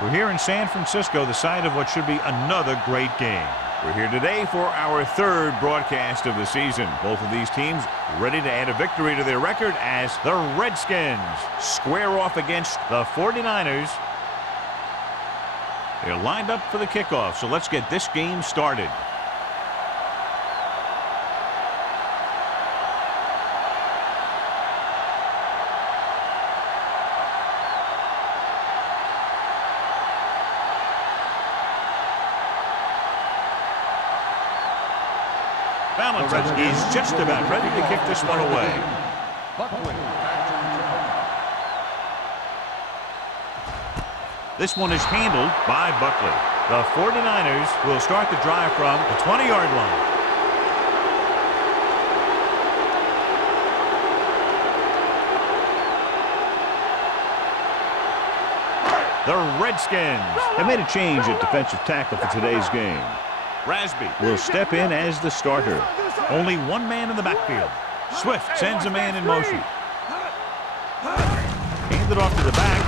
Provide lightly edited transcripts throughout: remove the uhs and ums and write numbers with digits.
We're here in San Francisco, the site of what should be another great game. We're here today for our third broadcast of the season. Both of these teams ready to add a victory to their record as the Redskins square off against the 49ers. They're lined up for the kickoff, so let's get this game started. He's just about ready to kick this one away. This one is handled by Buckley. The 49ers will start the drive from the 20-yard line. The Redskins have made a change at defensive tackle for today's game. Rasby will step in as the starter. Only one man in the backfield. Swift sends a man in motion. Handed off to the back.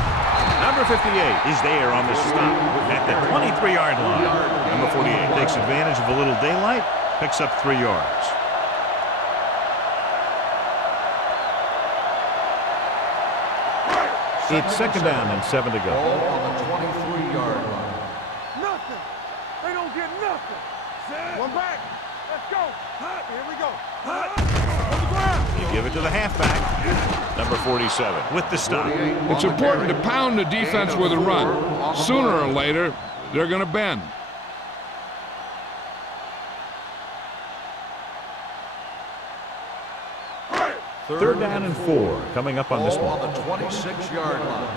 Number 58 is there on the stop at the 23-yard line. Number 48 takes advantage of a little daylight, picks up 3 yards. It's second down and 7 to go. Ball on the 23-yard line. Nothing. They don't get nothing. One back. Let's go. Here we go. On the ground. You give it to the halfback. Number 47 with the stop. It's important to pound the defense with a run. Sooner or later, they're going to bend. Third down and 4 coming up on this one. On the 26-yard line.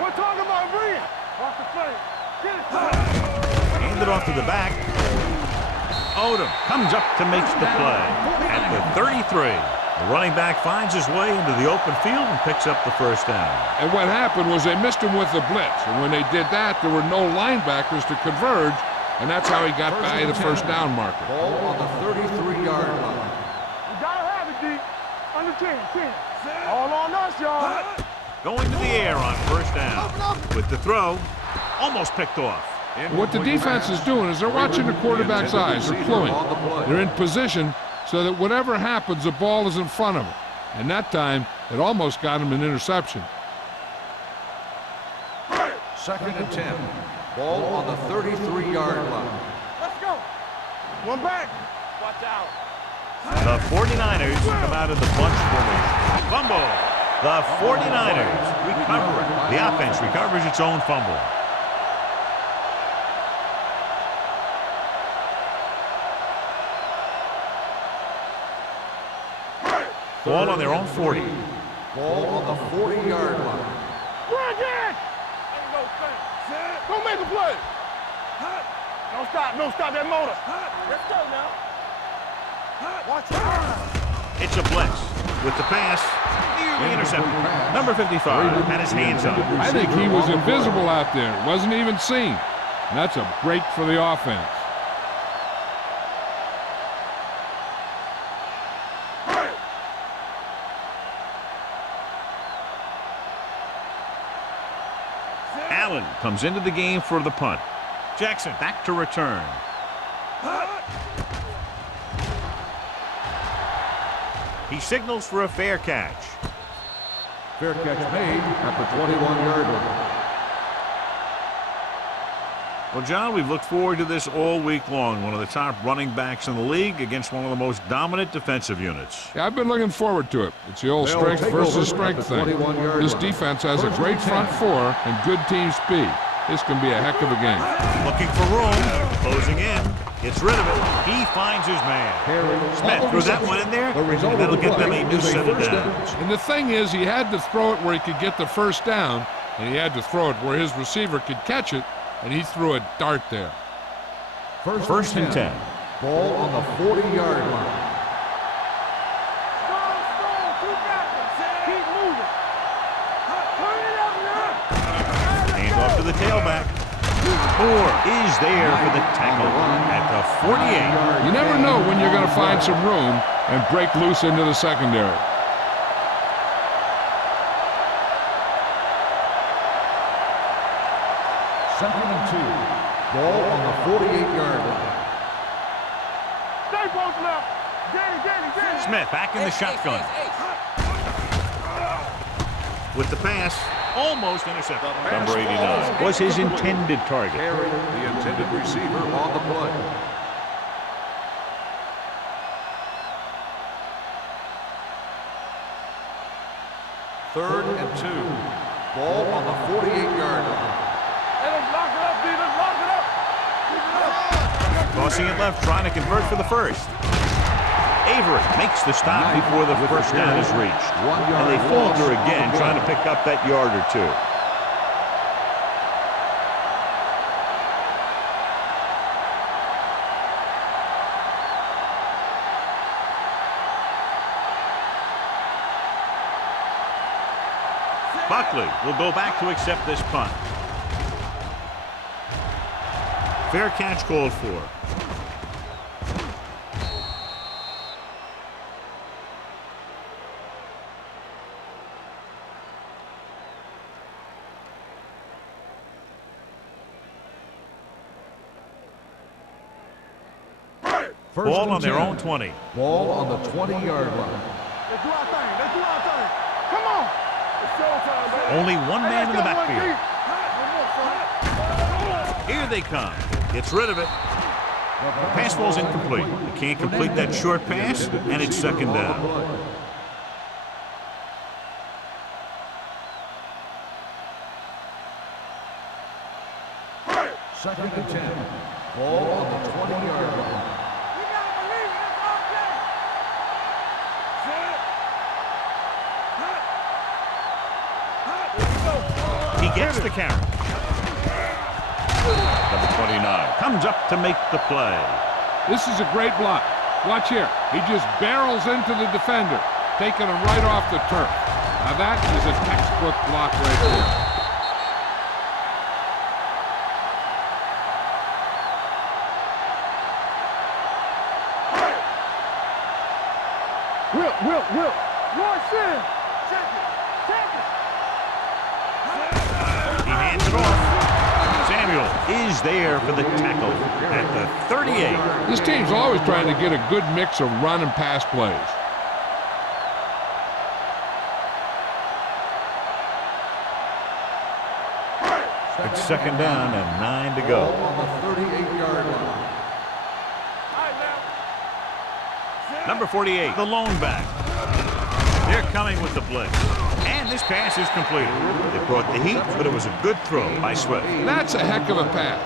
We're talking about Rhea. Off the play. Get it. Hand it off to the back. Odom comes up to make the play at the 33. The running back finds his way into the open field and picks up the first down. And what happened was they missed him with the blitz. And when they did that, there were no linebackers to converge, and that's how he got by the first down marker. Ball on the 33-yard line. We gotta have it, D. Under 10. All on us, y'all. Going to the air on first down. With the throw, almost picked off. What the defense is doing is they're watching the quarterback's eyes. They're cluing. They're in position so that whatever happens, the ball is in front of them. And that time, it almost got him an interception. Second and 10. Ball on the 33-yard line. Let's go. One back. Watch out. The 49ers come out of the bunch formation. Fumble. The 49ers recover it. The offense recovers its own fumble. Ball on their own 40. Ball on the 40-yard line. Run again. Ain't no thing. Don't make a play. Don't stop that motor. Let's go now. Watch out. It's a blitz with the pass. Nearly intercepted. Number 55 had his hands up. I think he was invisible out there. Wasn't even seen. And that's a break for the offense. Allen comes into the game for the punt. Jackson back to return. He signals for a fair catch. Fair catch made at the 21-yard line. Well, John, we've looked forward to this all week long. One of the top running backs in the league against one of the most dominant defensive units. Yeah, I've been looking forward to it. It's the old strength versus strength thing. This defense has a great front four and good team speed. This can be a heck of a game. Looking for room, closing in, gets rid of it. He finds his man. Smith threw that one in there, and that'll get them a new set of downs. And the thing is, he had to throw it where he could get the first down, and he had to throw it where his receiver could catch it, and he threw a dart there. First and 10. Ball on the 40-yard line. Keep after. Keep moving. Turn it up now. Hand off to the tailback. Moore is there for the tackle at the 48. You never know when you're going to find some room and break loose into the secondary. Second and 2. Ball on the 48-yard line. Stay post left. Danny. Smith back in the shotgun. With the pass, almost intercepted. Number 89 was his intended target. Carry the intended receiver on the play. Third and 2. Ball on the 48-yard line. Let him lock it up, Beavis. Lock it up. Crossing it left, trying to convert for the first. Avery makes the stop before the first down is reached. And they falter again, trying to pick up that yard or two. Buckley will go back to accept this punt. Fair catch called for. Ball on their own 20. Ball on the 20-yard line. Let's do our thing. Come on. It's showtime, baby. Only one man in the backfield. Hot. Here they come. Gets rid of it. Pass ball's incomplete. They can't complete that short pass, and it's second down. Second and 10. Ball on the 20-yard line. He gets the carry. Number 29 comes up to make the play. This is a great block. Watch here. He just barrels into the defender, taking him right off the turf. Now that is a textbook block right there. Will. Rush in. Check it. He hands it off. Samuel is there for the tackle at the 38. This team's always trying to get a good mix of run and pass plays. It's second down and 9 to go. Ball on the 38-yard line. Number 48, the lone back. They're coming with the blitz. And this pass is completed. They brought the heat, but it was a good throw by Swift. That's a heck of a pass.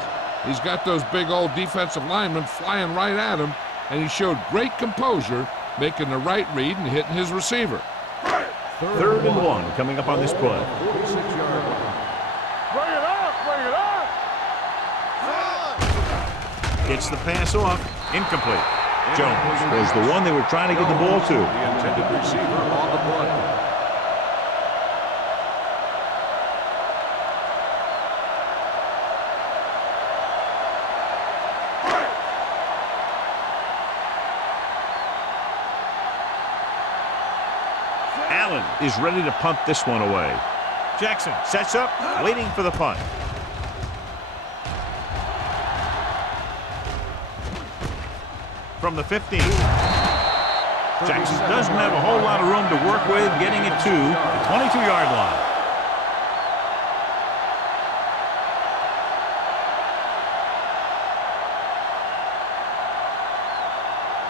He's got those big old defensive linemen flying right at him, and he showed great composure, making the right read and hitting his receiver. Third and 1 coming up on this play. 46-yard line. Bring it up. Gets the pass off. Incomplete. Jones was the one they were trying to get the ball to. The intended receiver on the play. Allen is ready to punt this one away. Jackson sets up, waiting for the punt. From the 15. Jackson doesn't have a whole lot of room to work with, getting it to the 22-yard line.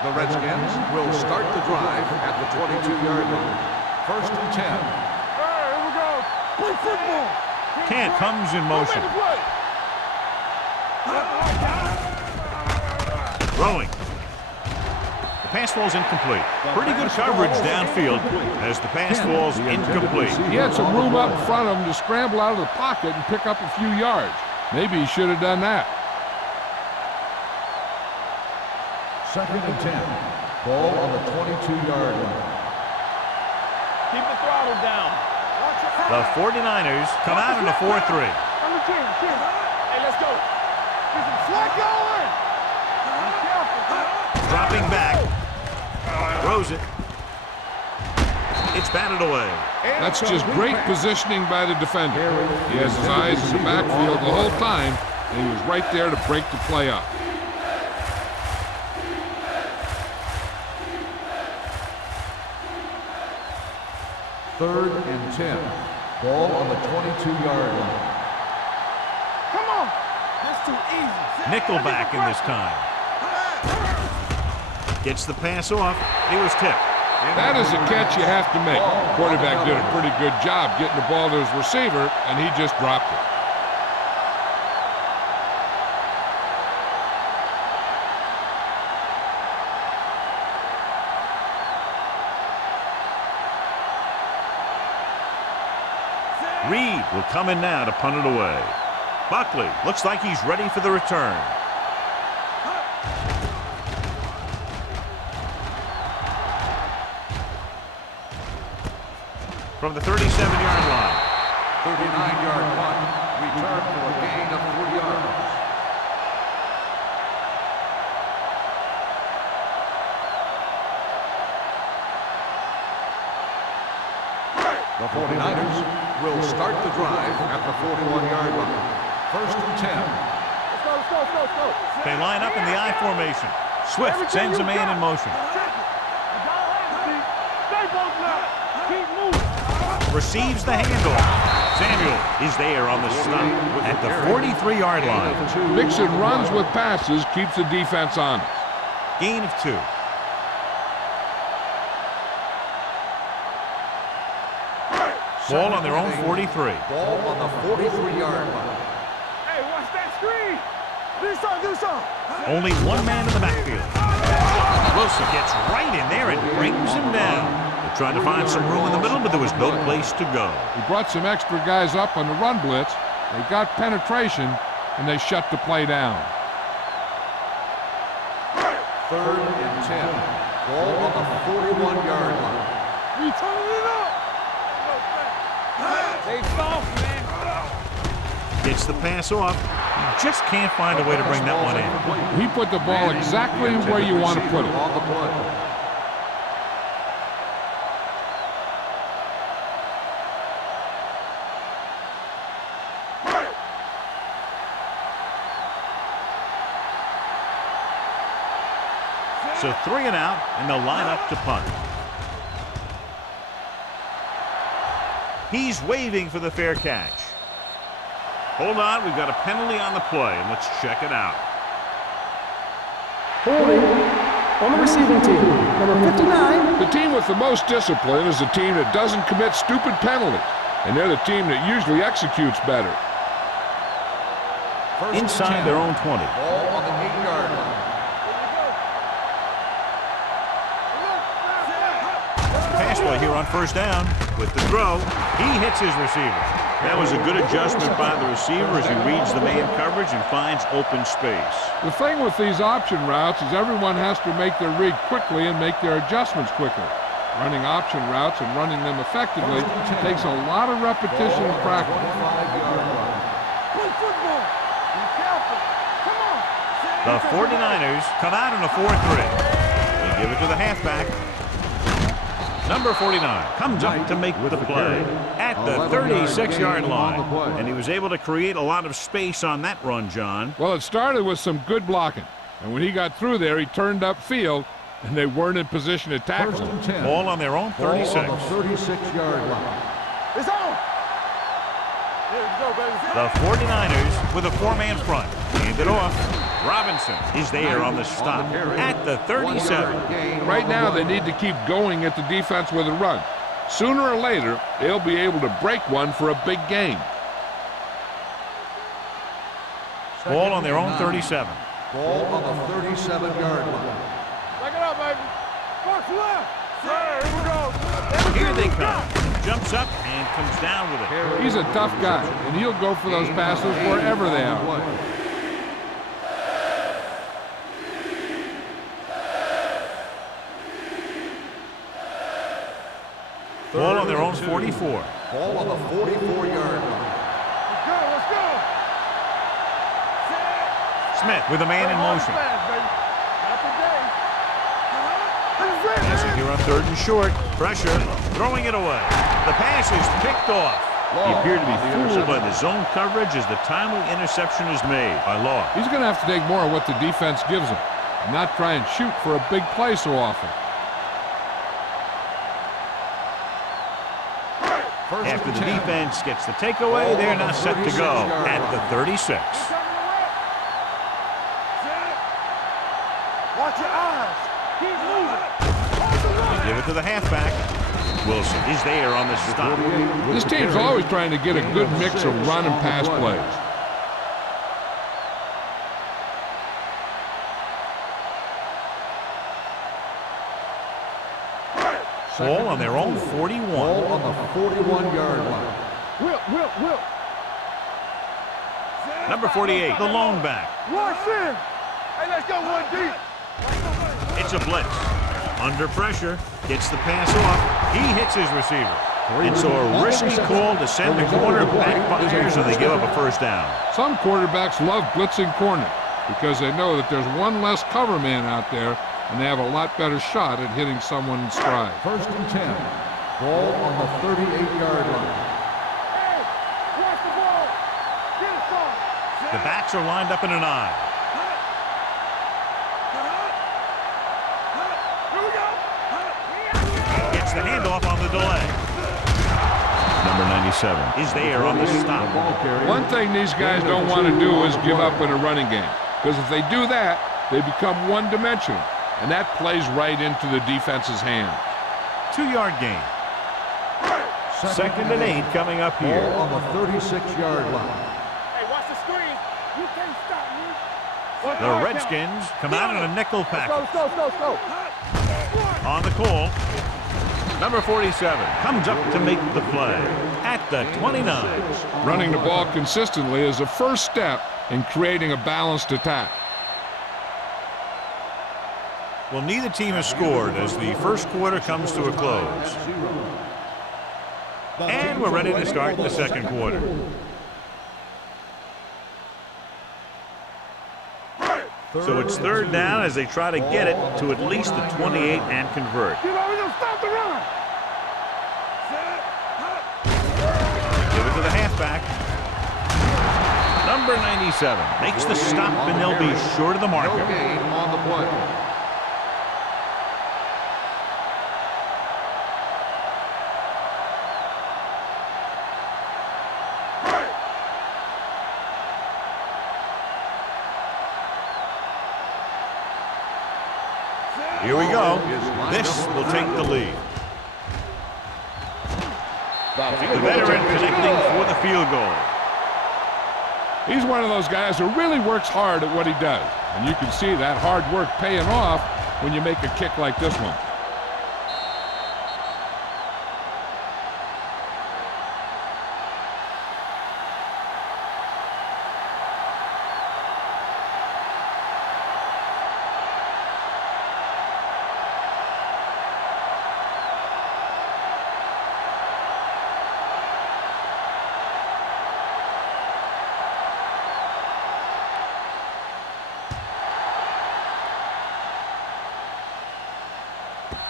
The Redskins will start the drive at the 22-yard line. First and 10. All right, here we go. Play football. Kent comes in motion. Throwing. The pass falls incomplete. Pretty good coverage downfield as the pass falls incomplete. He had some room up in front of him to scramble out of the pocket and pick up a few yards. Maybe he should have done that. Second and 10. Ball on the 22-yard line. Keep the throttle down. The 49ers come out in a 4-3. I'm the king. Hey, let's go. Get some slack going. Be careful. Dropping back. Throws it. It's batted away. That's just great positioning by the defender. He has his eyes in the backfield the whole time, and he was right there to break the play up. Third and 10. Ball on the 22-yard line. Come on. That's too easy. Nickelback in this time. Gets the pass off. He was tipped. That is a catch you have to make. The quarterback did a pretty good job getting the ball to his receiver, and he just dropped it. Reed will come in now to punt it away. Buckley looks like he's ready for the return. From the 37-yard line. 39-yard punt. Return for a gain of 3 yards. The 49ers will start the drive at the 41-yard line. First and 10. Let's go. They line up in the I formation. Swift sends a man in motion. Stay both now. Keep moving. Receives the handoff. Samuel is there on the stop at the 43-yard line. Mixon runs with passes, keeps the defense honest. Gain of 2. Ball on their own 43. Ball on the 43-yard line. Hey, watch that screen. Do something. Only one man in the backfield. Wilson gets right in there and brings him down. They tried to find some room in the middle, but there was no place to go. He brought some extra guys up on the run blitz. They got penetration, and they shut the play down. Third and 10. Ball on the 41-yard line. We turning it up. They soft, man. Gets the pass off. He just can't find a way to bring that one in. He put the ball exactly where you want to put it. On the play. So 3 and out, and they'll line up to punt. He's waving for the fair catch. Hold on, we've got a penalty on the play, and let's check it out. Holding on the receiving team, number 59. The team with the most discipline is the team that doesn't commit stupid penalties, and they're the team that usually executes better. Inside their own 20. Ball on the 8-yard line. Pass play here on first down. With the throw, he hits his receiver. That was a good adjustment by the receiver as he reads the man coverage and finds open space. The thing with these option routes is everyone has to make their read quickly and make their adjustments quickly. Running option routes and running them effectively takes a lot of repetition and practice. Play football. Be careful. Come on. The 49ers come out in a 4-3. They give it to the halfback. Number 49 comes up to make the play at the 36-yard line. And he was able to create a lot of space on that run, John. Well, it started with some good blocking. And when he got through there, he turned upfield, and they weren't in position to tackle him. Ball on their own 36. Ball on the 36-yard line. It's on. Here we go, baby. The 49ers with a 4-man front. Hand it off. Robinson is there on the stop at the 37. Right now, they need to keep going at the defense with a run. Sooner or later, they'll be able to break one for a big gain. Ball on their own 37. Ball on the 37-yard line. Back it up, baby. March left. Here we go. Here they come. Jumps up and comes down with it. He's a tough guy, and he'll go for those passes wherever they are. Ball on their own 44. Ball on the 44-yard line. Let's go. Smith with a man in motion. Passing here on 3rd and short. Pressure. throwing it away. The pass is picked off. He appeared to be fooled by the zone coverage as the timely interception is made by Law. He's going to have to take more of what the defense gives him and not try and shoot for a big play so often. After the defense gets the takeaway, they're now set to go at the 36. Watch your eyes. Keep moving. They give it to the halfback. Wilson is there on the stop. This team's always trying to get a good mix of run and pass plays. Ball on their own 41. Ball on the 41-yard line. Will. Number 48, the lone back. Watch in. Hey, let's go one deep. It's a blitz. Under pressure, gets the pass off. He hits his receiver. And so a risky call to send the corner backfires and they give up a first down. Some quarterbacks love blitzing corner because they know that there's one less cover man out there and they have a lot better shot at hitting someone in stride. 1st and 10. Ball on the 38-yard line. Hey, watch the ball. Get it off. The backs are lined up in an eye. Here we go. Gets the handoff on the delay. Number 97 is there on the stop. One thing these guys don't want to do is give up in a running game, because if they do that, they become one-dimensional, and that plays right into the defense's hand. 2-yard gain. 2nd and 8 coming up here. Ball on the 36-yard line. Hey, watch the screen. You can't stop me. The Redskins come out in a nickel package. Let's go. On the call, number 47 comes up to make the play at the 29. Running the ball consistently is the first step in creating a balanced attack. Well, neither team has scored as the first quarter comes to a close. And we're ready to start the second quarter. So it's 3rd down as they try to get it to at least the 28 and convert. You know, we're going to stop the run. Give it to the halfback. Number 97 makes the stop and they'll be short of the marker. No gain on the play. Here we go. This will take the lead. The veteran connecting for the field goal. He's one of those guys who really works hard at what he does, and you can see that hard work paying off when you make a kick like this one.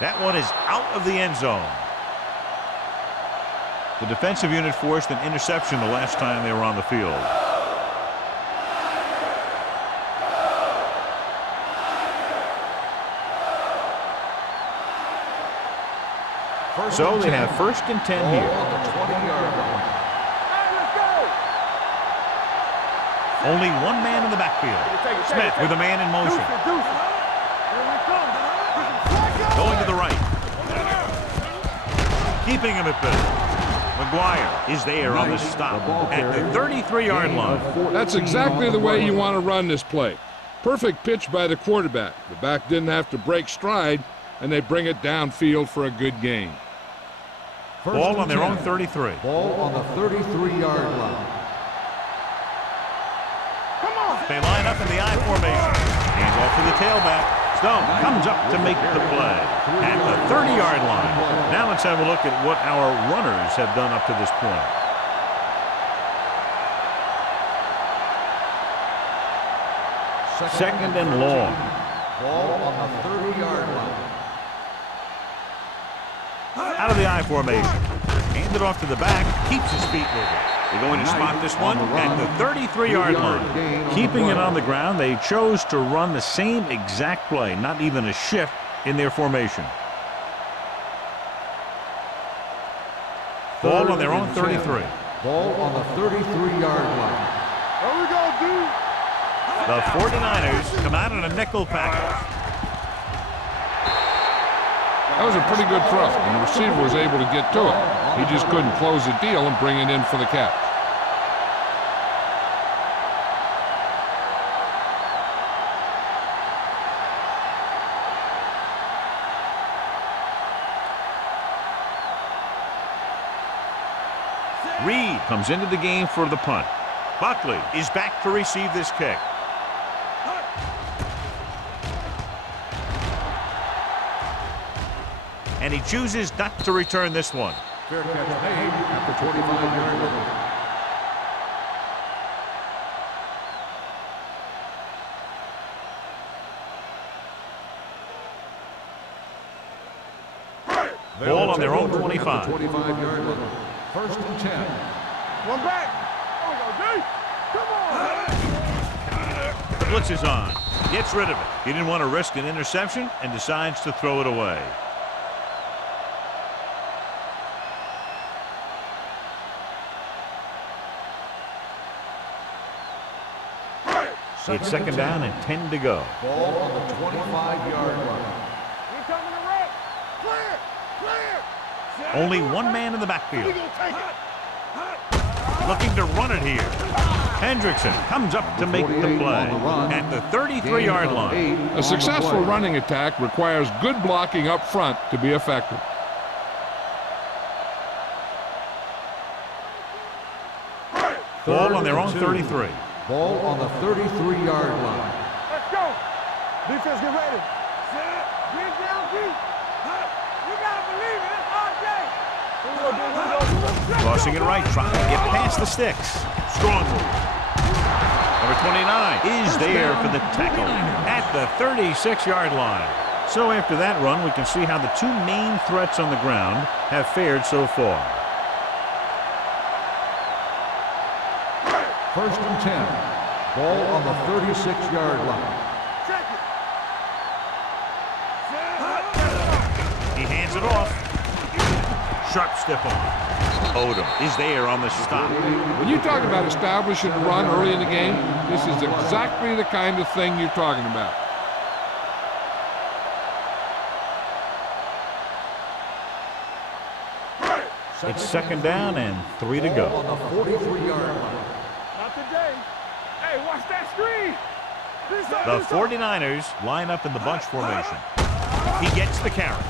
That one is out of the end zone. The defensive unit forced an interception the last time they were on the field. So they have 1st and 10 here. On the 20-yard line. Hey, let's go. Only one man in the backfield. Smith with a man in motion. Deuce it. Here we come. Going to the right. Keeping him at bay. McGuire is there on the stop at the 33-yard line. That's exactly the way you want to run this play. Perfect pitch by the quarterback. The back didn't have to break stride, and they bring it downfield for a good gain. Ball on their own 33. Ball on the 33-yard line. Come on. They line up in the I formation. Hands off to the tailback. Stone comes up to make the play at the 30-yard line. Now let's have a look at what our runners have done up to this point. Second and long. Ball on the 30-yard line. Out of the I formation. Hand it off to the back. Keeps his feet moving. They're going to spot this one at the 33-yard line. Keeping it on the ground, they chose to run the same exact play, not even a shift in their formation. Ball on their own 33. Ball on the 33-yard line. There we go, dude. The 49ers come out in a nickel package. That was a pretty good throw, and the receiver was able to get to it. He just couldn't close the deal and bring it in for the catch. Reed comes into the game for the punt. Buckley is back to receive this kick. And he chooses not to return this one. Fair catch made at the 25-yard line. Ball on their own 25. 25-yard line. First and 10. One back. There we go, dude. Come on. The blitz is on. Gets rid of it. He didn't want to risk an interception and decides to throw it away. It's second down and 10 to go. Ball on the 25-yard line. Incoming the red. Clear. Clear. Only one man in the backfield. We gonna take it. Looking to run it here. Hendrickson comes up to make the play at the 33-yard line. A successful running attack requires good blocking up front to be effective. Ball on their own 33. Ball on the 33-yard line. Let's go. Defense, get ready. Set. Get down deep. You gotta believe it. It's our day. Crossing it right, trying to get past the sticks. Strong move. Number 29 is there for the tackle at the 36-yard line. So after that run, we can see how the two main threats on the ground have fared so far. First and 10. Ball on the 36-yard line. Check it. He hands it off. Sharp stiff on. Odom is there on the stop. When you talk about establishing a run early in the game, this is exactly the kind of thing you're talking about. It's second down and 3 to On go. the 43-yard line. Not today. Hey, watch that screen. The 49ers line up in the bunch formation. He gets the carry.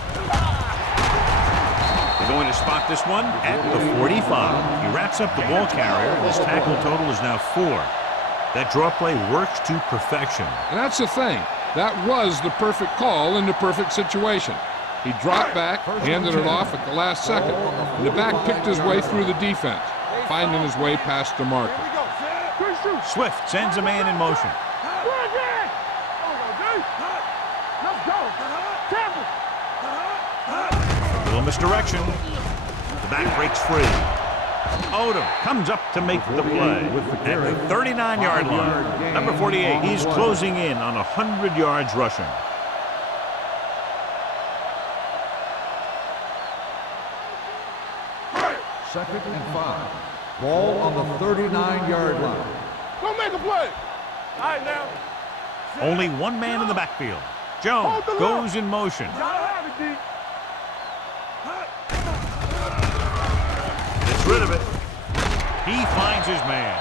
They're going to spot this one at the 45. He wraps up the ball carrier. His tackle total is now 4. That draw play works to perfection. And that's the thing. That was the perfect call in the perfect situation. He dropped back, handed it off at the last second, and the back picked his way through the defense, finding his way past the marker. Here we go. Set. Quick shoot. Swift sends a man in motion. We're again. There we go, dude. Let's go. Tackle. Little misdirection. The back breaks free. Odom comes up to make the play at the 39-yard line. Number 48, he's closing in on 100 yards rushing. Second and 5. Ball on the 39-yard line. Go make a play. All right, now. Only one man in the backfield. Jones goes in motion. Y'all have it, D. Gets rid of it. He finds his man.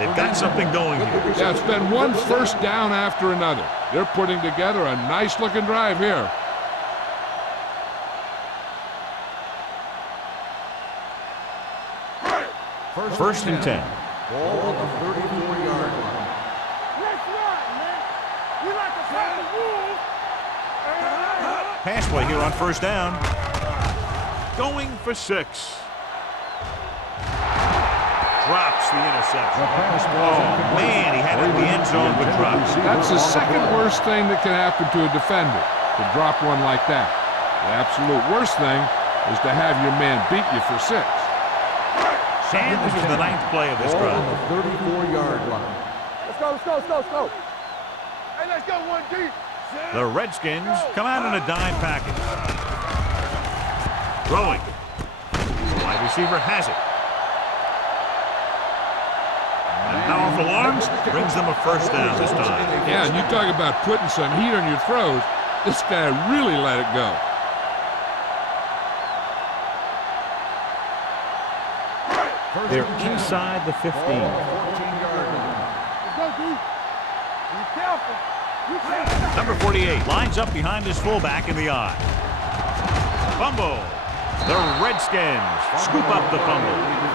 They've got something going here. Yeah, it's been one first down after another. They're putting together a nice-looking drive here. First and 10. Ball on the 34-yard line. Let's run, man. We like to play the rules. Pass play here on first down. Going for 6. Drops the interception. Oh, man, he had it in the end zone, but drops. That's the second worst thing that can happen to a defender. to drop one like that. The absolute worst thing is to have your man beat you for 6. And this is the 9th play of this Ball drive. on the 34-yard line. Let's go, let's go, let's go, let's go. Hey, let's go one deep. The Redskins come out in a dime package. Throwing. The wide receiver has it. And powerful arms brings them a first down this time. Yeah, and you talk about putting some heat on your throws. This guy really let it go. They're inside the 15. 14-yard line. Let's go, D. Be careful. You careful. Number 48 lines up behind his fullback in the eye. Fumble. The Redskins scoop up the fumble.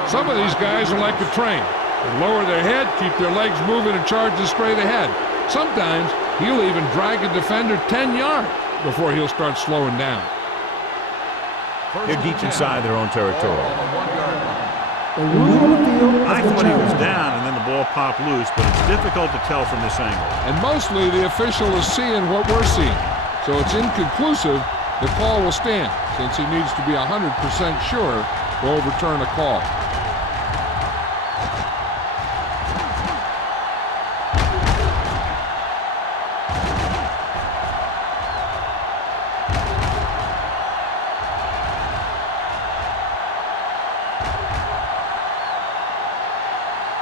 Some of these guys are like a train. They lower their head, keep their legs moving, and charge straight ahead. Sometimes he'll even drag a defender 10 yards before he'll start slowing down. They're deep inside their own territory. On the 1-yard line. The ruling on the field I has been thought he was challenged. down and then the ball popped loose, but it's difficult to tell from this angle. And mostly the official is seeing what we're seeing. So it's inconclusive. The call will stand since he needs to be 100% sure to overturn a call.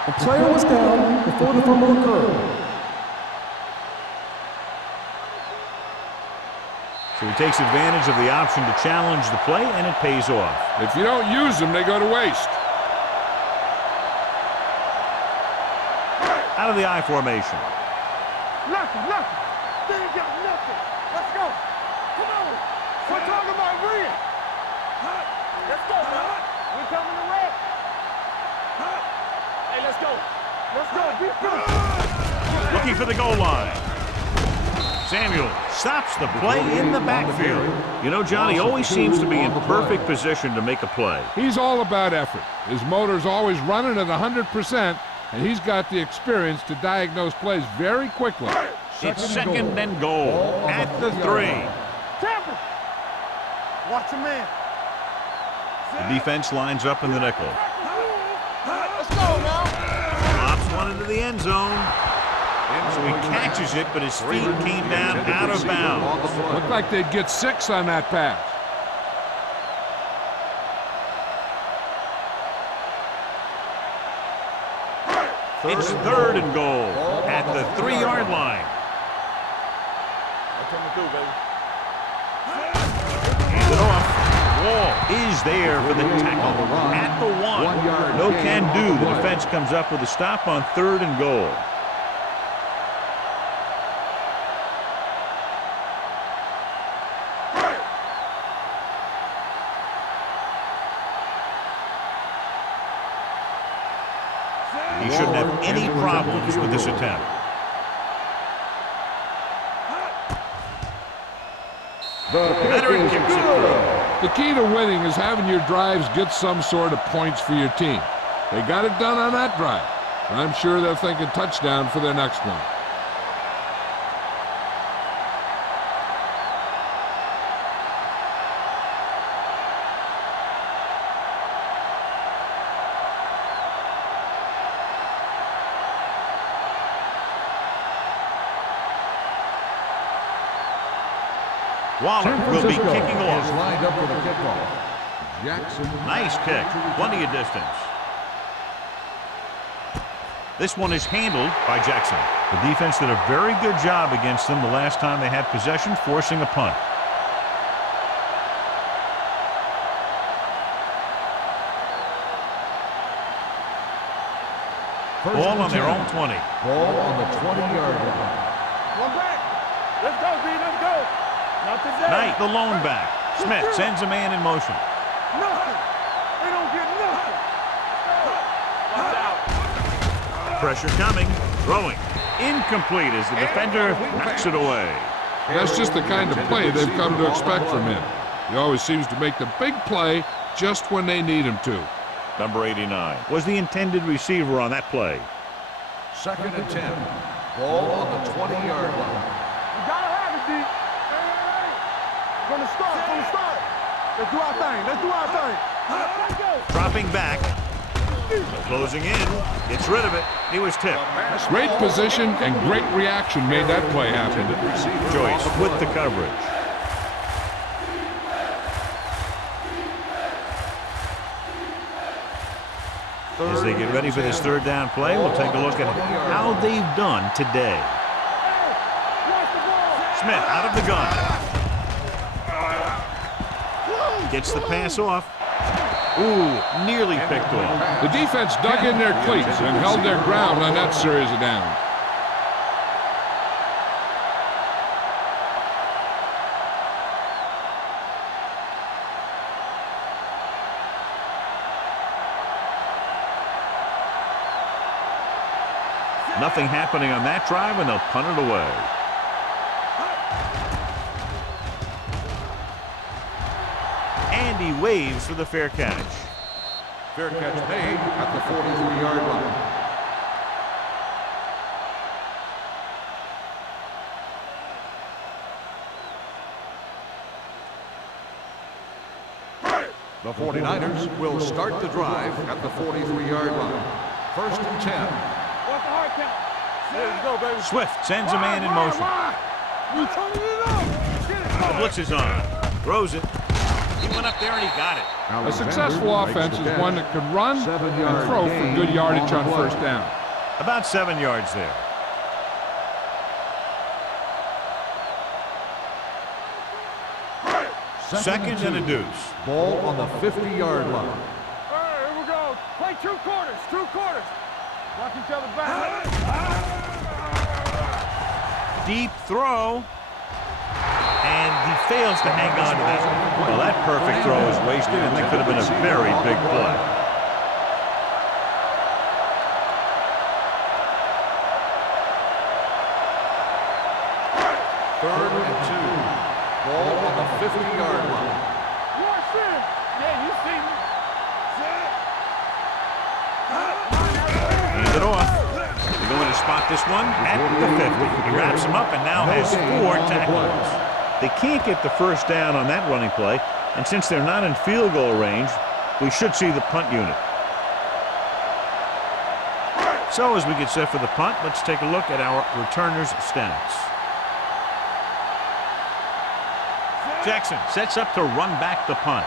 The player was down before the fumble occurred. So he takes advantage of the option to challenge the play, and it pays off. If you don't use them, they go to waste. Out of the I formation. Nothing, nothing. They ain't got nothing. Let's go. Come on. We're talking about real. Let's go, man. We're coming to red. Hey, let's go. Let's go. Be good. Looking for the goal line. Samuel stops the play in the backfield. You know, John, he always seems to be in perfect position to make a play. He's all about effort. His motor's always running at 100%, and he's got the experience to diagnose plays very quickly. It's second and goal at the 3. Tampa. Watch your man. The defense lines up in the nickel. Let's go now. Lobs one into the end zone. So he catches it, but his feet came down out of bounds. Looked like they'd get 6 on that pass. It's third and goal at the 3-yard line. What can we do, baby? Hands it off. Wall is there for the tackle at the 1. No can do. The defense comes up with a stop on third and goal. He shouldn't have any problems with this attempt. Veteran kicks it through. The key to winning is having your drives get some sort of points for your team. They got it done on that drive, and I'm sure they're thinking touchdown for their next one. Waller will be kicking Is off. lined up for the kickoff. Jackson. Nice kick. Plenty of distance. This one is handled by Jackson. The defense did a very good job against them the last time they had possession, forcing a punt. Ball on their own 20. Ball on the 20-yard line. One back. Let's go, B. Let's go. Not today. Knight, the lone back. Smith sends a man in motion. Nothing. They don't get nothing. Watch out. Pressure coming. Throwing. Incomplete as the defender knocks it away. That's just the kind of play they've come to expect from him. He always seems to make the big play just when they need him to. Number 89 was the intended receiver on that play. Second and 10. Ball on the 20-yard line. You gotta have it, D. Hey, hey, hey. From the start, from the start. Let's do our thing. Let's do our thing. Let's go. Dropping back. Closing in. Gets rid of it. He was tipped. Great position and great reaction made that play happen. Joyce with the coverage. As they get ready for this third down play, we'll take a look at how they've done today. Smith out of the gun. Gets the pass off. Ooh, nearly picked off. The defense dug in their cleats and held their ground on that series of downs. Nothing happening on that drive, and they'll punt it away. And he waves for the fair catch. Fair catch made at the 43-yard line. The 49ers will start the drive at the 43-yard line. First and 10. What's the hard count? There you go, baby. Swift sends a man in motion. You turning it up. Get it. The blitz is on. Throws it. He went up there and he got it. A successful offense is one that can run and throw for good yardage on first down. About 7 yards there. Second and a deuce. Ball on the 50-yard line. All right, here we go. Play two quarters. Two quarters. Watch each other back. Deep throw. And he fails to hang on to that. Well, that perfect throw is wasted, and that could have been a very big play. Third and 2. Ball on the 50-yard line. Watch this. Yeah, you see me. Hand it off. They're going to spot this one at the 50. He wraps him up and now has 4 tackles. They can't get the first down on that running play, and since they're not in field goal range, we should see the punt unit. So as we get set for the punt, let's take a look at our returners' stats. Jackson sets up to run back the punt.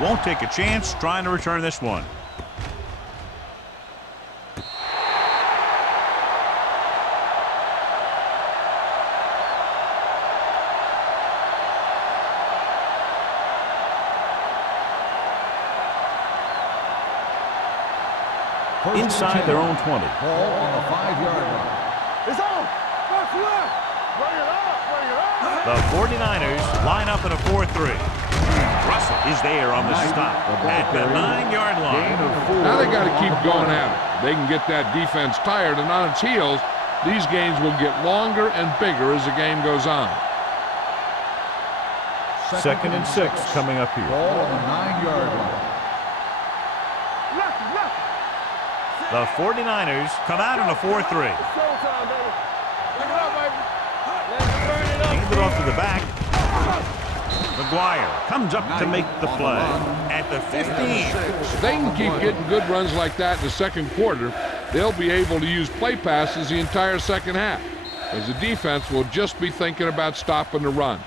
Won't take a chance trying to return this one. Inside their own 20. Ball on the 5-yard line. It's on. What's left? Bring it up. Bring it up. The 49ers line up in a 4-3. Russell is there on the stop at the 9-yard line. Now they got to keep going at it. They can get that defense tired and on its heels. These games will get longer and bigger as the game goes on. Second and 6 coming up here. Ball on the 9-yard line. The 49ers come out in a 4-3. Showtime, baby. Bring it up, baby. Let's burn it up. Hand it off to the back. McGuire comes up to make the play at the 15. If they can keep getting good runs like that in the second quarter, they'll be able to use play passes the entire second half, as the defense will just be thinking about stopping the run.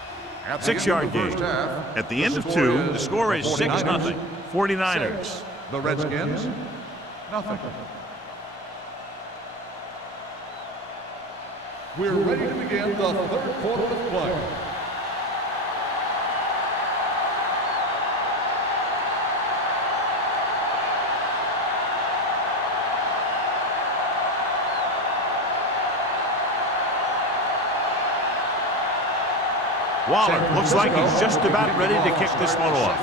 6-yard gain. At the end of 2, the score is 6-0. 49ers. The Redskins, nothing. We're ready to begin the third quarter of play. Waller looks like he's just about ready to kick this one off.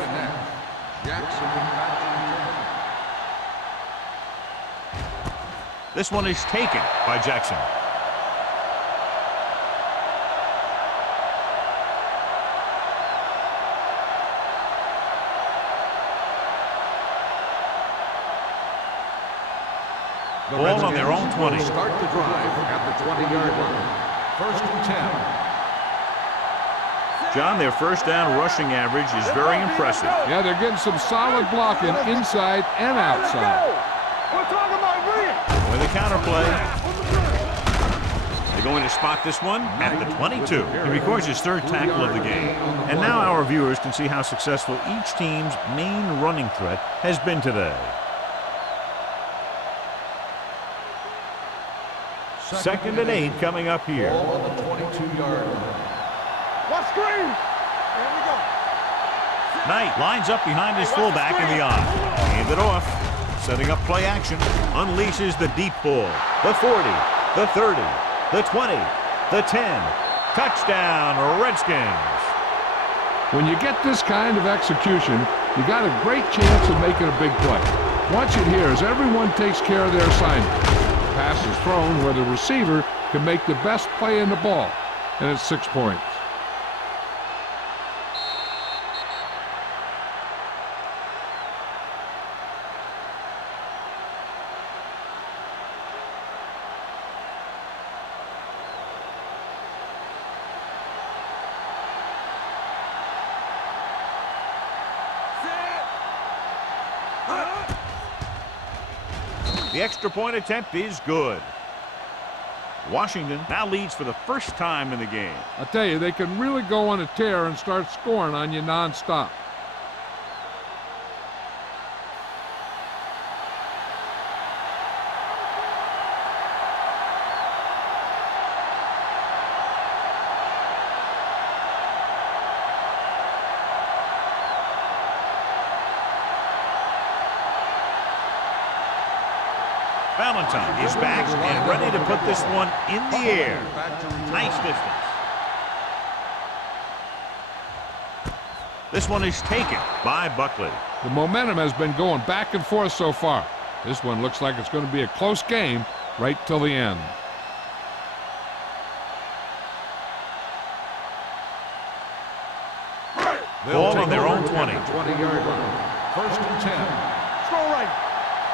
This one is taken by Jackson. Ball on their own 20. Start the drive at the 20-yard line. 1st and 10. John, their first down rushing average is very impressive. Yeah, they're getting some solid blocking inside and outside. We're talking about Reed. With a counterplay. They're going to spot this one at the 22. He records his 3rd tackle of the game. And now our viewers can see how successful each team's main running threat has been today. 2nd and 8 coming up here. Ball on the 22-yard line. What screen? Here we go. Knight lines up behind his fullback in the eye. Hand it off. Setting up play action. Unleashes the deep ball. The 40, the 30, the 20, the 10. Touchdown, Redskins. When you get this kind of execution, you got a great chance of making a big play. Watch it here as everyone takes care of their assignment. The pass is thrown where the receiver can make the best play in the ball, and it's 6 points. The extra point attempt is good. Washington now leads for the first time in the game. I tell you, they can really go on a tear and start scoring on you nonstop. Valentine is back and ready to put this one in the air. Nice distance. This one is taken by Buckley. The momentum has been going back and forth so far. This one looks like it's going to be a close game right till the end. Ball on their own 20. 20-yard line. 1st and 10. Let's go right.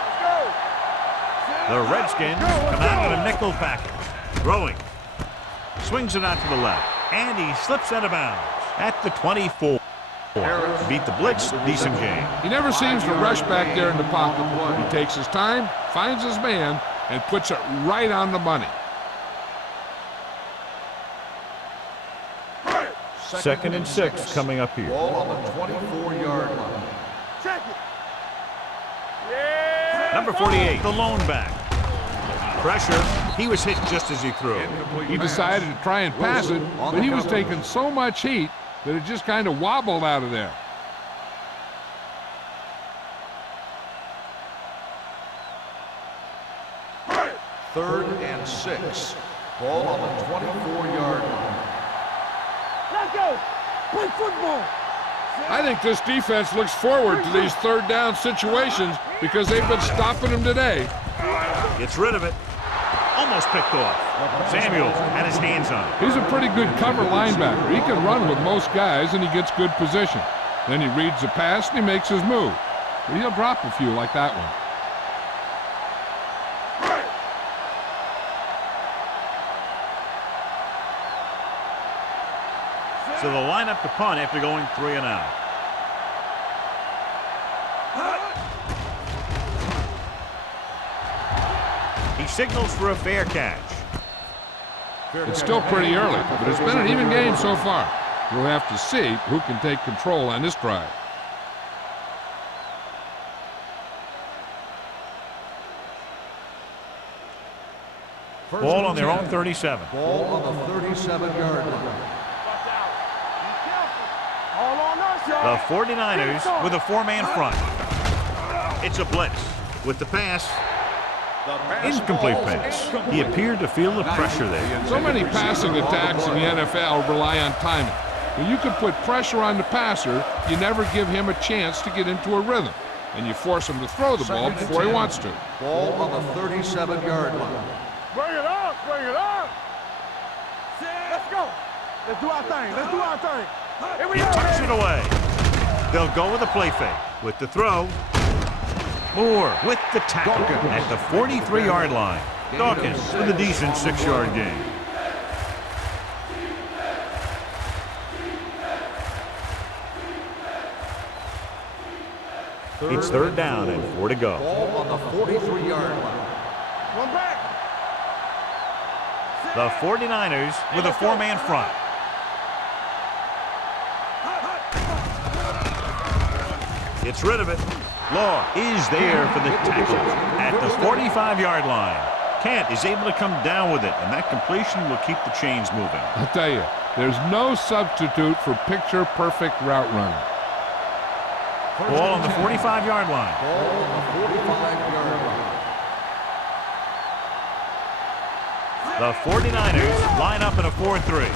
Let's go. The Redskins come out in a nickel package. Throwing. Swings it out to the left. And he slips out of bounds at the 24. Beat the blitz. Decent game. He never seems to rush back there in the pocket. He takes his time, finds his man, and puts it right on the money. 2nd and 6 coming up here. Ball on the 24-yard line. Check it. Yeah. Number 48, the lone back. Pressure. He was hit just as he threw. He decided to try and pass it, but he was taking so much heat that it just kind of wobbled out of there. Third and 6. Ball on the 24-yard line. Let's go. Play football. I think this defense looks forward to these 3rd down situations because they've been stopping them today. Gets rid of it. Almost picked off. Samuel had his hands on it. He's a pretty good cover linebacker. He can run with most guys, and he gets good position. Then he reads the pass, and he makes his move. But he'll drop a few like that one. So they'll line up to punt after going 3 and out. He signals for a fair catch. It's still pretty early, but it's been an even game so far. We'll have to see who can take control on this drive. Ball on their own 37. Ball on the 37-yard line. All on us, The y'all. 49ers with a 4-man front. It's a blitz with the pass. Incomplete pass. He appeared to feel the pressure there. So many passing attacks in the NFL rely on timing. When you can put pressure on the passer, you never give him a chance to get into a rhythm. and you force him to throw the ball before he wants to. Ball on the 37-yard line. Bring it up, bring it up. Let's go. Let's do our thing, let's do our thing. Here we He go, tucks it baby. away. They'll go with a play fake. With the throw. Moore with the tackle at the 43-yard line. Dawkins with a decent 6-yard gain. It's third down and 4 to go. Ball on the 43-yard line. One back. The 49ers with a 4-man front. Gets rid of it. Law is there for the tackle at the 45-yard line. Kent is able to come down with it, and that completion will keep the chains moving. I'll tell you, there's no substitute for picture-perfect route running. Ball on the 45-yard line. Ball on the 45-yard line. The 49ers line up in a 4-3.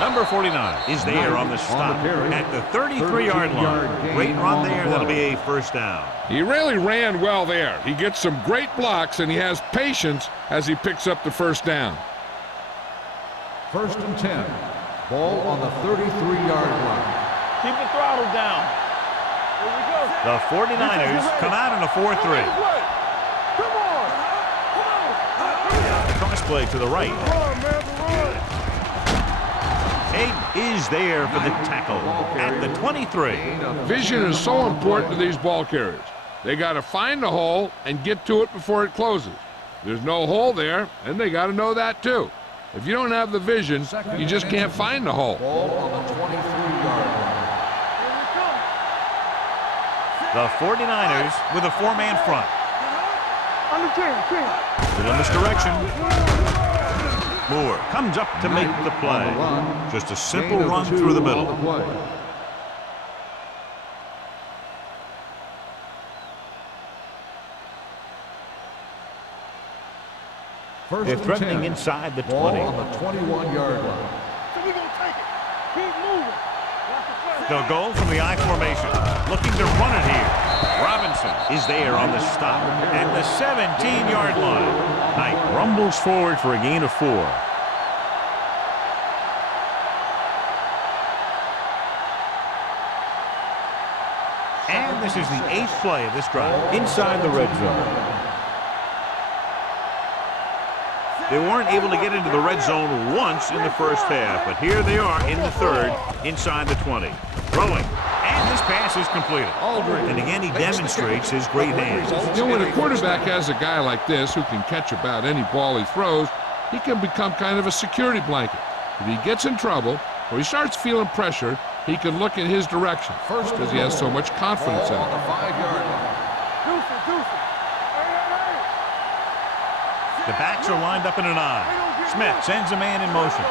Number 49 is there on the stop at the 33-yard line. Great run there. That'll be a first down. He really ran well there. He gets some great blocks, and he has patience as he picks up the first down. 1st and 10. Ball on the 33-yard line. Keep the throttle down. Here we go. The 49ers come out in a 4-3. Come on. Cross play to the right. Run, man, run. Egg is there for the tackle at the 23. Vision is so important to these ball carriers. They got to find the hole and get to it before it closes. There's no hole there, and they got to know that too. If you don't have the vision, you just can't find the hole. Ball on the 23-yard line. The 49ers with a 4-man front. Under 10. Little misdirection. Moore comes up to make the play. Just a simple Gain of run 2 through the on middle. the play. They're threatening inside the 20. Ball on the 21-yard line. So we're going to take it. Keep moving. They'll go from the I formation. Looking to run it here. Robinson is there on the stop at the 17-yard line. Knight rumbles forward for a gain of 4. And this is the 8th play of this drive inside the red zone. They weren't able to get into the red zone once in the first half, but here they are in the third inside the 20. Throwing, and this pass is completed. And again, he demonstrates his great hands. You know, when a quarterback has a guy like this who can catch about any ball he throws, he can become kind of a security blanket. If he gets in trouble or he starts feeling pressure, he can look in his direction because he has so much confidence in Ball on it. the 5-yard line. Deuce it. The backs are lined up in an I. Smith sends a man in motion.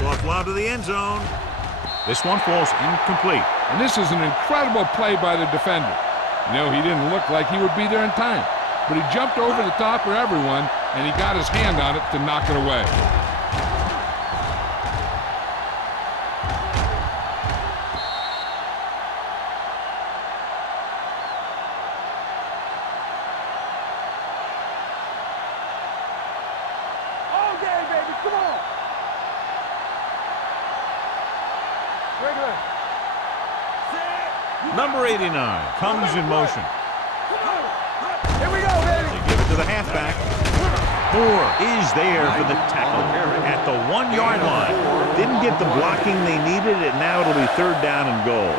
Soft lob to the end zone. This one falls incomplete. And this is an incredible play by the defender. You know, he didn't look like he would be there in time, but he jumped over the top of everyone, and he got his hand on it to knock it away. All day, baby. Come on. Regular. Number 89 comes in motion. Here we go, baby. They give it to the halfback. Moore is there for the tackle at the 1-yard line. Didn't get the blocking they needed, and now it'll be third down and goal.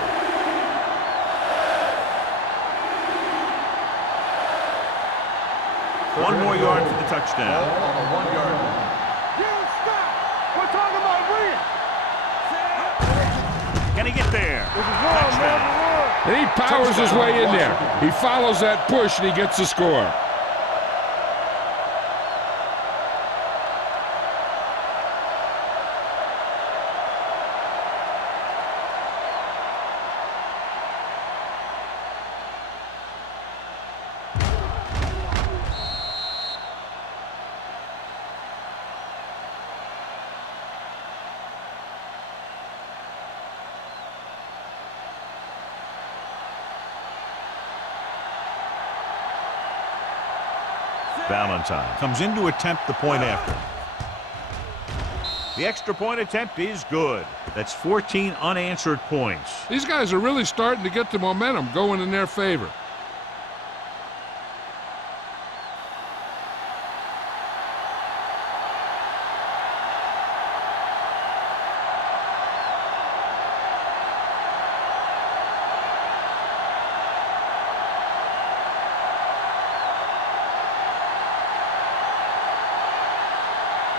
One more yard for the touchdown. Ball on the 1-yard line. You stop. We're talking about Reed. Can he get there? This is wrong, man. Touchdown. And he powers his way in there. He follows that push, and he gets the score. Valentine comes in to attempt the point after. The extra point attempt is good. That's 14 unanswered points. These guys are really starting to get the momentum going in their favor.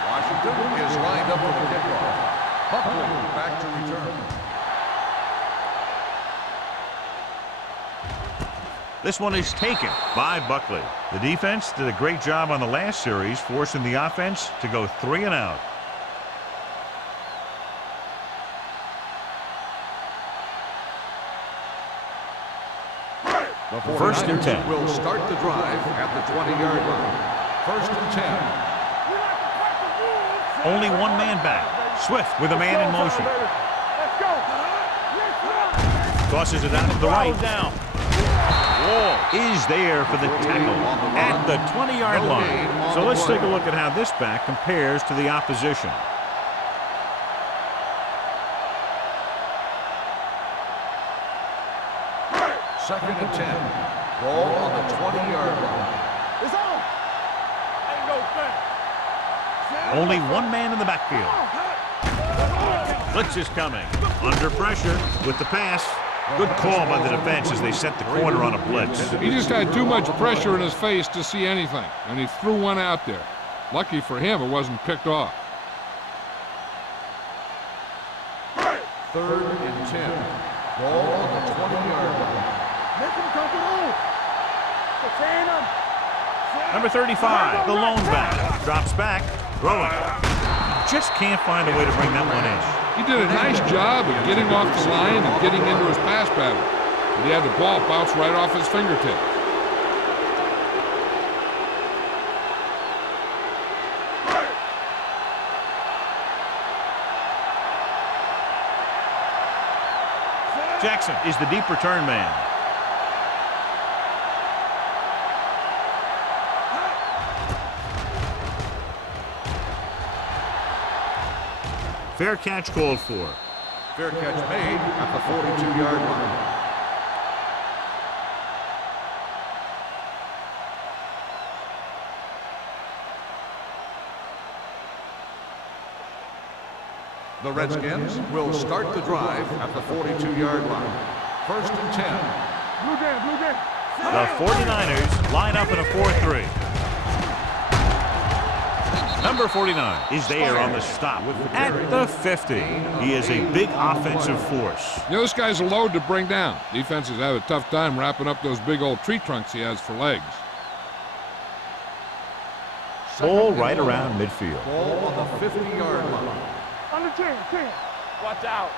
Washington is lined up for the kickoff. Buckley back to return. This one is taken by Buckley. The defense did a great job on the last series, forcing the offense to go 3 and out. The First and 10. will start the drive at the 20-yard line. First and 10. Only one man back. Swift with a man in motion. Let's go. Tosses it out to the right. Down. Wall is there for the tackle at the 20-yard line. So let's take a look at how this back compares to the opposition. Second and 10. Ball on the 20-yard line. It's on. Ain't no thing. Only one man in the backfield. Blitz is coming. Under pressure with the pass. Good call by the defense as they set the corner on a blitz. He just had too much pressure in his face to see anything, and he threw one out there. Lucky for him, it wasn't picked off. Third and 10. Ball on the 20-yard line. Make him come through. Contain him. Number 35, the lone back. Drops back. Throwing. Just can't find a way to bring that one in. He did a nice job of getting off the line and getting into his pass pattern. But he had the ball bounce right off his fingertips. Jackson is the deep return man. Fair catch called for. Fair catch made at the 42-yard line. The Redskins will start the drive at the 42-yard line. First and 10. Blue game, blue game. The 49ers line up in a 4-3. Number 49 is there on the stop at the 50. He is a big offensive force. You know, this guy's a load to bring down. Defenses have a tough time wrapping up those big old tree trunks he has for legs. Ball right around midfield. Ball on the 50-yard line. Under 10. Watch out.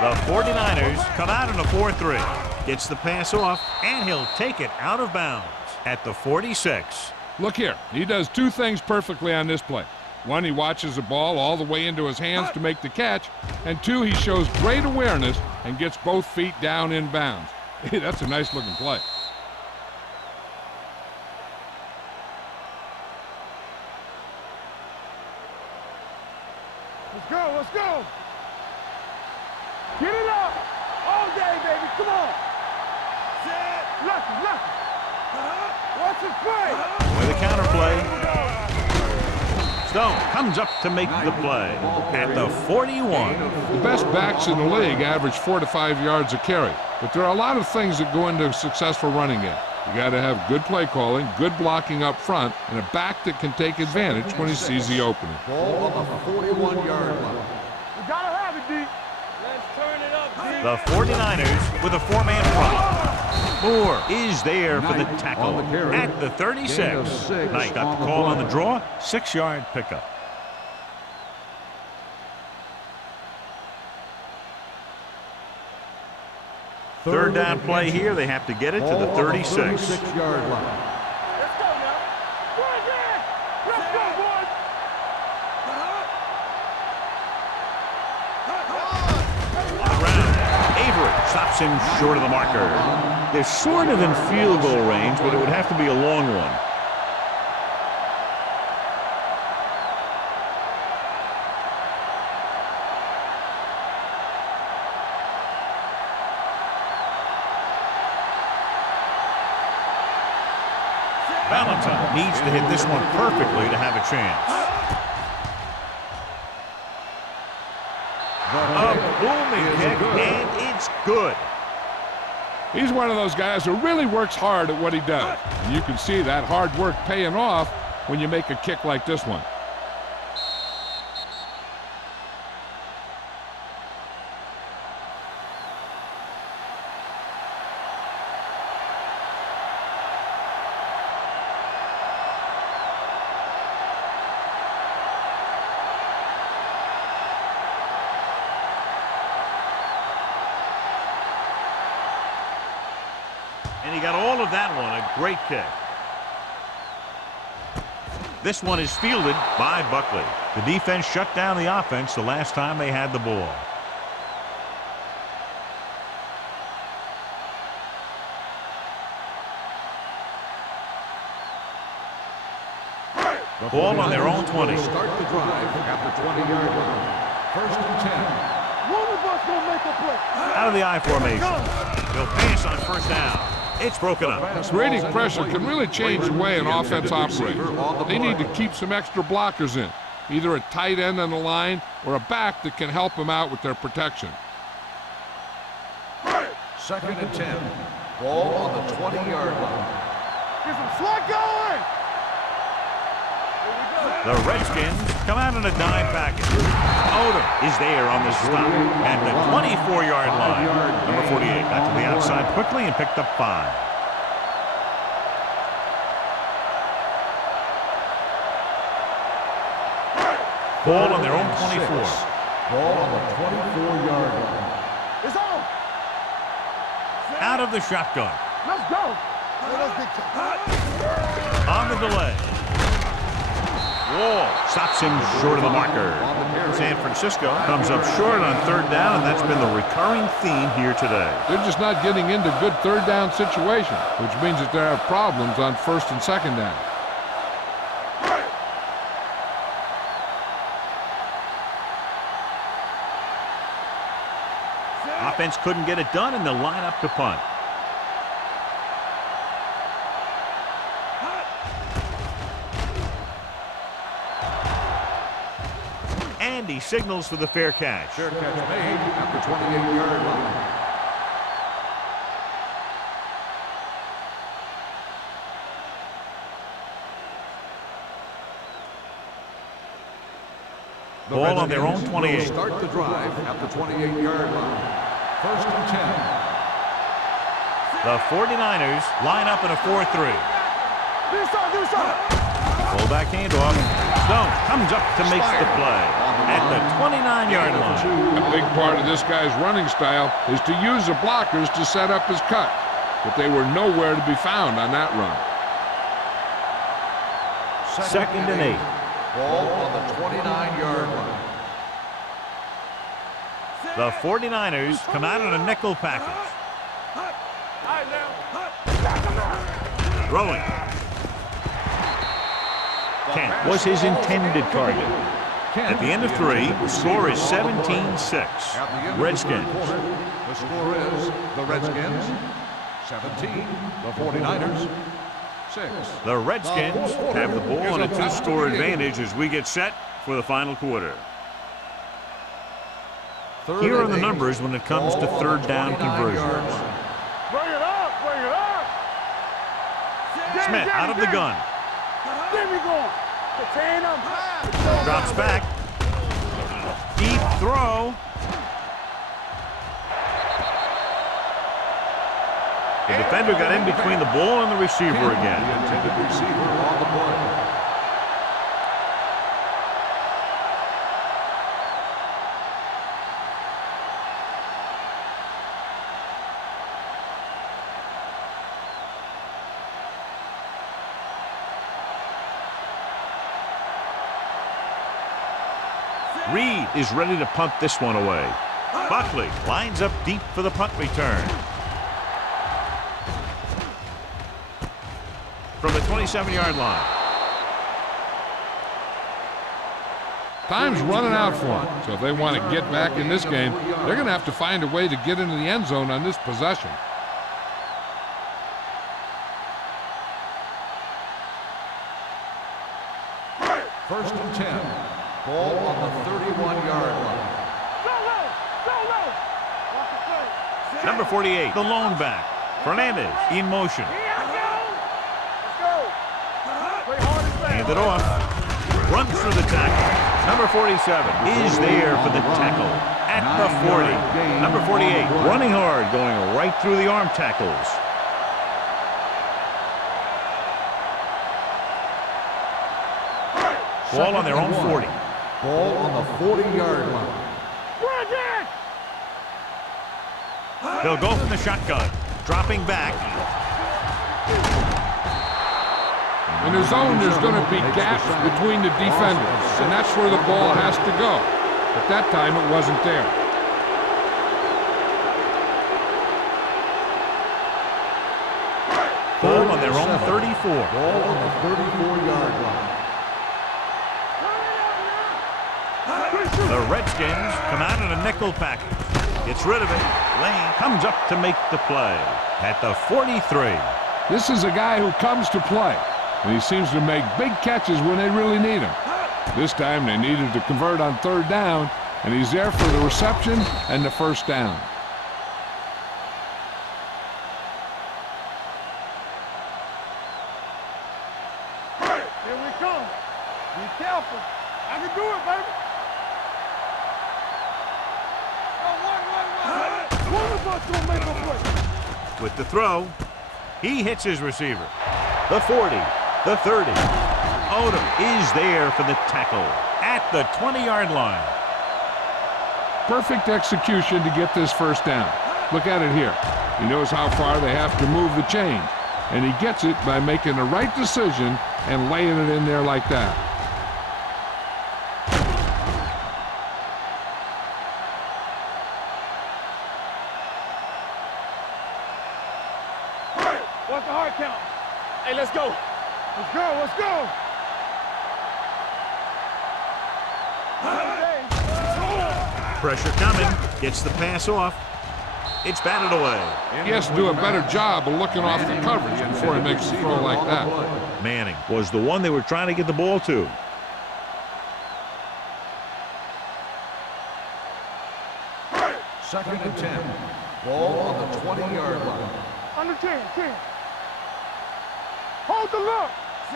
The 49ers come out in a 4-3. Gets the pass off, and he'll take it out of bounds at the 46. Look here, he does two things perfectly on this play. One, he watches the ball all the way into his hands to make the catch. And two, he shows great awareness and gets both feet down in bounds. Hey, that's a nice looking play. Let's go, let's go. Get it up. All day, baby. Come on. Lucky. Watch it play. With a counter play. Stone comes up to make the play at the 41. The best backs in the league average 4 to 5 yards a carry. But there are a lot of things that go into a successful running game. You got to have good play calling, good blocking up front, and a back that can take advantage when he sees the opening. Ball on the 41-yard line. We gotta have it, D. Let's turn it up, D. The 49ers with a 4-man front. Moore is there for the tackle at the 36. Knight got the call on the draw, 6-yard pickup. Third down play here. They have to get it to the 36. 36-yard line. Let's go now. Right there. Let's go, boys. On the ground, Avery stops him short of the marker. They're sort of in field goal range, but it would have to be a long one. Valentine needs to hit this one perfectly to have a chance. A booming kick, and it's good. He's one of those guys who really works hard at what he does. And you can see that hard work paying off when you make a kick like this one. And he got all of that one, a great kick. This one is fielded by Buckley. The defense shut down the offense the last time they had the ball. Ball on their own 20. Start the drive at the 20-yard line. First and 10. One of us gonna make a play. Out of the I formation. They'll pass on first down. It's broken up. Creating pressure can really change the way an offense operates. They need to keep some extra blockers in, either a tight end on the line or a back that can help them out with their protection. Second and 10. Ball on the 20-yard line. Get some slug going. The Redskins come out in a dime package. Odom is there on the stop at the 24-yard line. Number 48 got to the outside quickly and picked up 5. Ball on their own 24. Ball on the 24-yard line. It's on. Out of the shotgun. Let's go. Let's get On the delay. Wall stops him short of the marker. San Francisco comes up short on third down, and that's been the recurring theme here today. They're just not getting into good third down situations, which means that they have problems on first and second down. Offense couldn't get it done, and they'll line up to punt. And he signals for the fair catch. Fair catch made at the 28-yard line. Ball on their own 28. Start the drive at the 28-yard line. First and 10. The 49ers line up in a 4-3. Do something. Fullback handoff. Stone comes up to make the play at the 29-yard line. A big part of this guy's running style is to use the blockers to set up his cut, but they were nowhere to be found on that run. Second and 8. Ball on the 29-yard line. The 49ers come out in a nickel package. Throwing. Kent was his intended target. At the end of 3, the score is 17-6. Redskins. The score is the Redskins 17, the 49ers 6. The Redskins have the ball on a 2-score advantage as we get set for the final quarter. Here are the numbers when it comes to third down conversions. Bring it up. Smith out of the gun. There we go. Detain him. Drops back. Deep throw. The defender got in between the ball and the receiver again. The intended receiver on the play. Reed is ready to punt this one away. Buckley lines up deep for the punt return. From the 27-yard line. Time's running out for them, so if they want to get back in this game, they're going to have to find a way to get into the end zone on this possession. First and 10. Ball on the 31-yard line. Go low! Go low! Watch the play. Number 48, the lone back. Fernandez in motion. Here I go! Let's go! Play hard and fast. Hand it off. Runs through the tackle. Number 47 is there for the tackle at the 40. Number 48 running hard, going right through the arm tackles. Ball on their own 40. Ball on the 40-yard line. Bridget! They'll go from the shotgun. Dropping back. In the zone, there's going to be gaps between the defenders, and that's where the ball has to go. But that time, it wasn't there. Ball on their own 34. Ball on the 34-yard line. The Redskins come out in a nickel package. Gets rid of it. Lane comes up to make the play at the 43. This is a guy who comes to play, and he seems to make big catches when they really need him. This time they needed to convert on third down, and he's there for the reception and the first down. Here we come. Be careful. I can do it, baby. One of us will make a play. With the throw, he hits his receiver. The 40, the 30. Odom is there for the tackle at the 20-yard line. Perfect execution to get this first down. Look at it here. He knows how far they have to move the chain, and he gets it by making the right decision and laying it in there like that. What's the hard count? Hey, let's go. Let's go, let's go. Pressure coming. Gets the pass off. It's batted away. He has to do a better job of looking off the coverage before he makes a throw like that. Manning was the one they were trying to get the ball to. Second and 10. Ball on the 20-yard line. Under 10. Hold the look.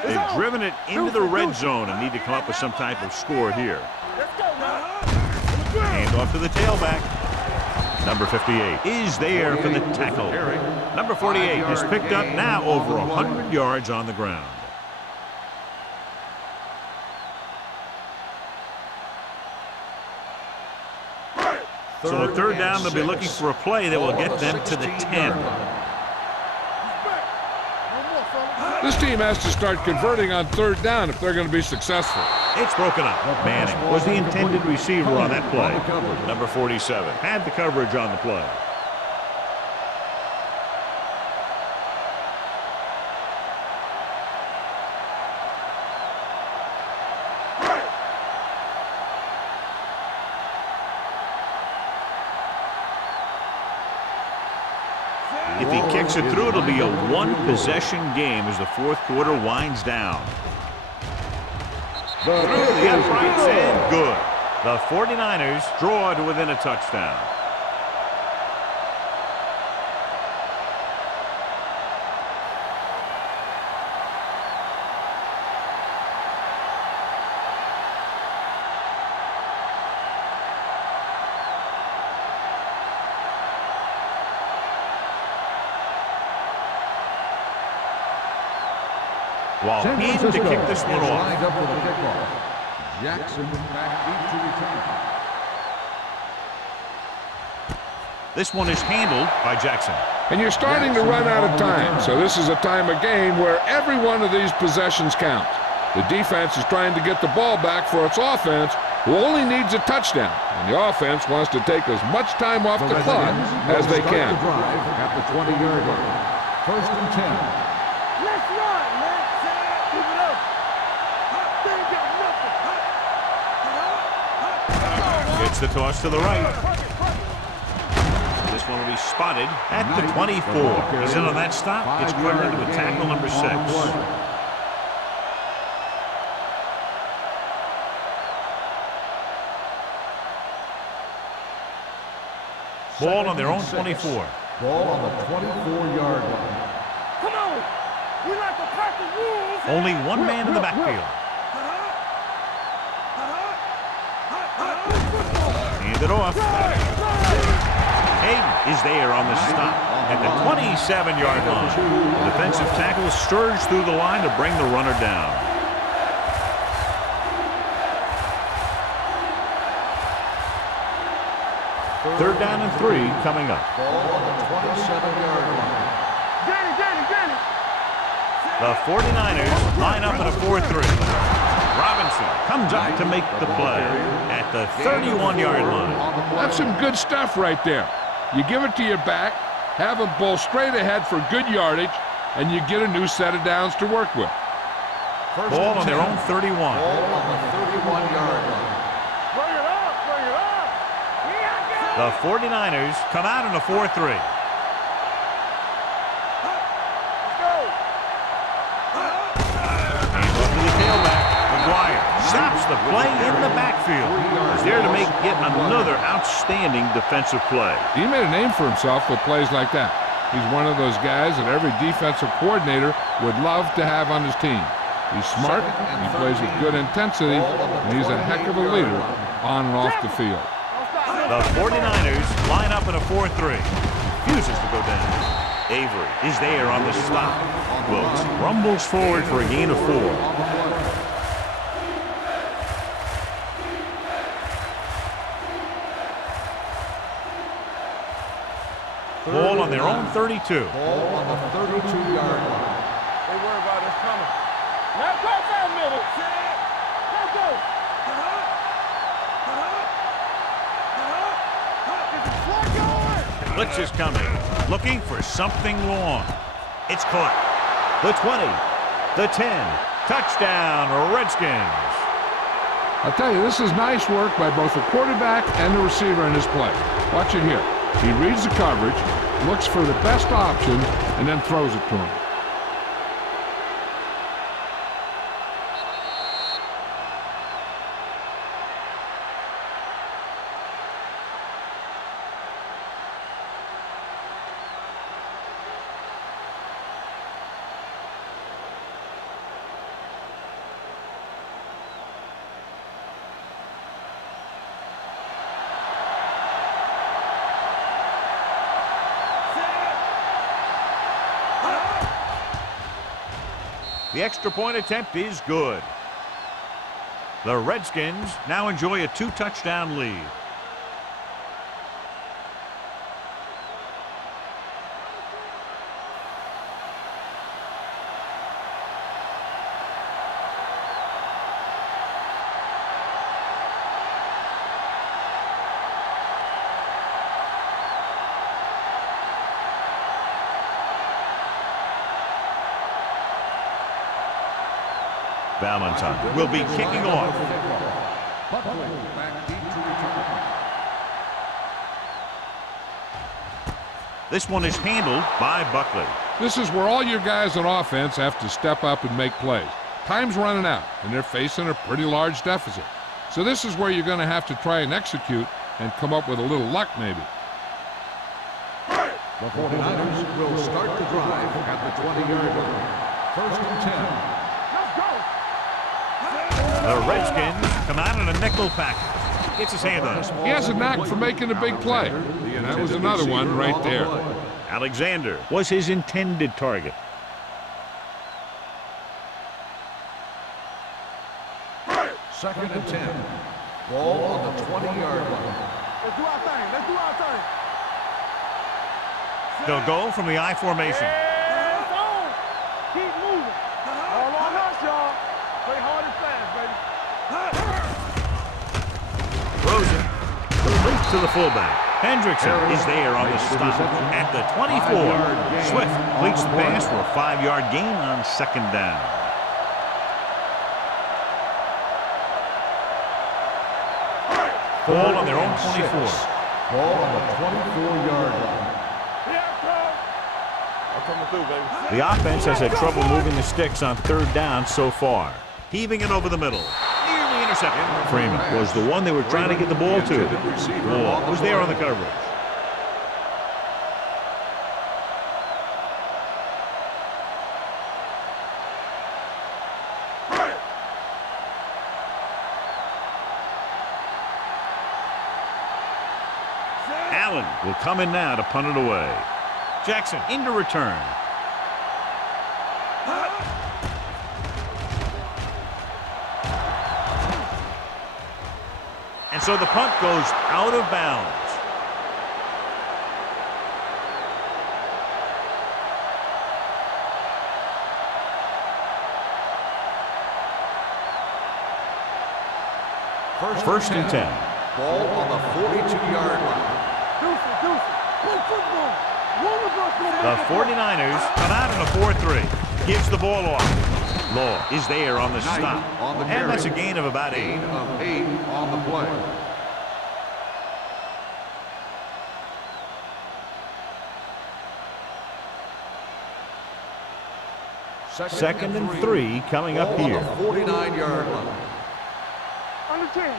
They've driven it into the red zone and need to come up with some type of score here. Let's go, man. Hand off to the tailback. Number 58 is there for the tackle. Number 48 has picked up now over 100 yards on the ground. So a third down, they'll be looking for a play that will get them to the 10. This team has to start converting on third down if they're going to be successful. It's broken up. Manning was the intended receiver on that play. Number 47 had the coverage on the play. If he kicks it through, it'll be a one-possession game as the fourth quarter winds down. Through the uprights and good. The 49ers draw to within a touchdown. While in to kick this one off. Lined up for the kickoff. Jackson back deep to return. This one is handled by Jackson. And you're starting to run out of time, so this is a time of game where every one of these possessions counts. The defense is trying to get the ball back for its offense, who only needs a touchdown, and the offense wants to take as much time off the clock as they can. The drive at the 20-yard line. First and 10. Let's run, man. Keep it up. They ain't got nothing. Gets the toss to the right. This one will be spotted at the 24. He's in on that stop. It's covered into a tackle number 6. Ball on their own 24. Ball on the 24-yard line. Come on. We like to pack the rules. Only one man in the backfield. Hand it off. Hayden is there on the stop at the 27-yard line. The defensive tackle surged through the line to bring the runner down. Third down and 3 coming up. Ball on the 27-yard line. Get it. The 49ers line up in a 4-3. Robinson comes up to make the play at the 31-yard line. That's some good stuff right there. You give it to your back, have him pull straight ahead for good yardage, and you get a new set of downs to work with. Ball on their own 31. Ball on the 31-yard line. Bring it up. The 49ers come out in a 4-3. Hands off to the tailback. McGuire stops the play in the backfield. He's there to make yet another outstanding defensive play. He made a name for himself with plays like that. He's one of those guys that every defensive coordinator would love to have on his team. He's smart, he plays with good intensity, and he's a heck of a leader on and off the field. The 49ers line up in a 4-3. Refuses to go down. Avery is there on the stop. Wilkes rumbles forward for a gain of 4. Ball on their own 32. Ball on the 32-yard line. They worry about us coming. Now go for a minute. Let's go. Blitz is coming. Looking for something long. It's caught. The 20. The 10. Touchdown, Redskins. I'll tell you, this is nice work by both the quarterback and the receiver in his play. Watch it here. He reads the coverage, looks for the best option, and then throws it to him. The extra point attempt is good. The Redskins now enjoy a 2-touchdown lead. Valentine will be kicking off. This one is handled by Buckley. This is where all your guys on offense have to step up and make plays. Time's running out, and they're facing a pretty large deficit. So this is where you're going to have to try and execute and come up with a little luck, maybe. The 49ers will start the drive at the 20-yard line. 1st and 10. The Redskins come out in a nickel package. Gets his hand on it. He has a knack for making a big play. And that was another one right there. Alexander was his intended target. Second and 10. Ball on the 20-yard line. Let's do our thing. They'll go from the I formation. It's on. Keep moving. All on us, y'all. Play hard and fast, baby. Rosen complete to the fullback. Hendrickson is there on the stop at the 24. Swift completes the pass for a 5-yard gain on 2nd down. Ball on their own 24. Ball on the 24-yard line. The offense has had trouble moving the sticks on 3rd down so far. Heaving it over the middle. Nearly intercepted. Freeman was the one they were trying to get the ball to. Wall was there on the coverage. Allen will come in now to punt it away. Jackson into return. And so the punt goes out of bounds. First and 10. Ball on the 42-yard line. The 49ers come out in a 4-3. Gives the ball off. Law is there on the stop. And that's a gain of about 8. Gain of 8 on the play. Second and 3 coming up here. On the 49-yard line. Under 10.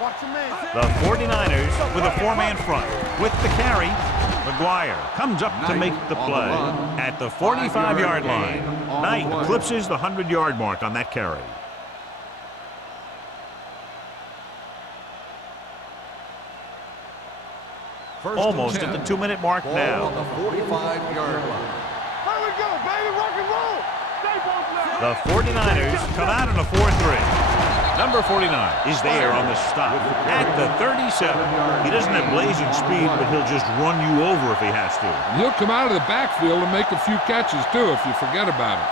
Watch your man. The 49ers with a 4-man front. With the carry, McGuire comes up to make the play at the 45-yard line. Knight eclipses the 100-yard mark on that carry. Almost at the 2-minute mark now. On the 45-yard line. Here we go, baby. Rock and roll. Stay both now. The 49ers come out in a 4-3. Number 49 is there on the stop at the 37. He doesn't have blazing speed, but he'll just run you over if he has to. He'll come out of the backfield and make a few catches, too, if you forget about it.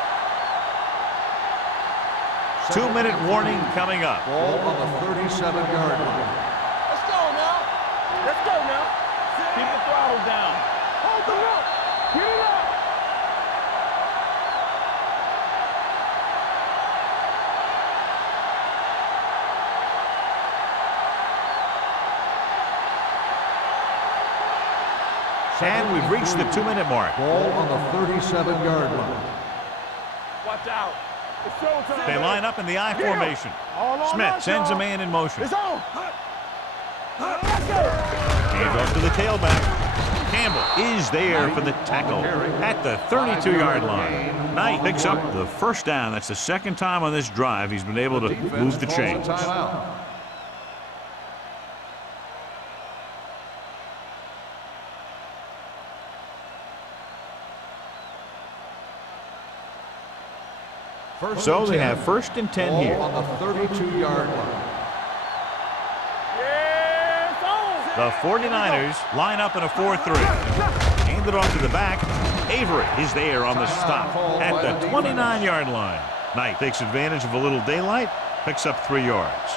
2-minute warning coming up. Ball on the 37-yard line. Let's go now. Let's go now. Keep the throttle down. Hold it up. Get it up. And we've reached the 2-minute mark. Ball on the 37-yard line. Watch out. It's showtime. They line up in the I formation. Smith sends a man in motion. It's on. Hands off to the tailback. Campbell is there for the tackle at the 32-yard line. Knight picks up the first down. That's the second time on this drive he's been able to move the chains. So they have first and 10 here. On the 32-yard line. The 49ers line up in a 4-3. Handed off to the back. Avery is there on the stop at the 29-yard line. Knight takes advantage of a little daylight, picks up 3 yards.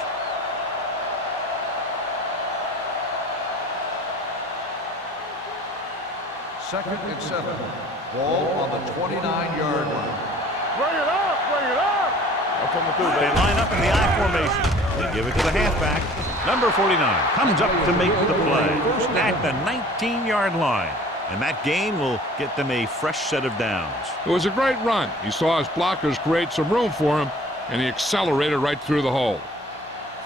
Second and 7. Ball on the 29-yard line. Bring it up. Bring it up. They line up in the I formation. They give it to the halfback. Number 49 comes up to make the play at the 19-yard line. And that gain will get them a fresh set of downs. It was a great run. He saw his blockers create some room for him, and he accelerated right through the hole.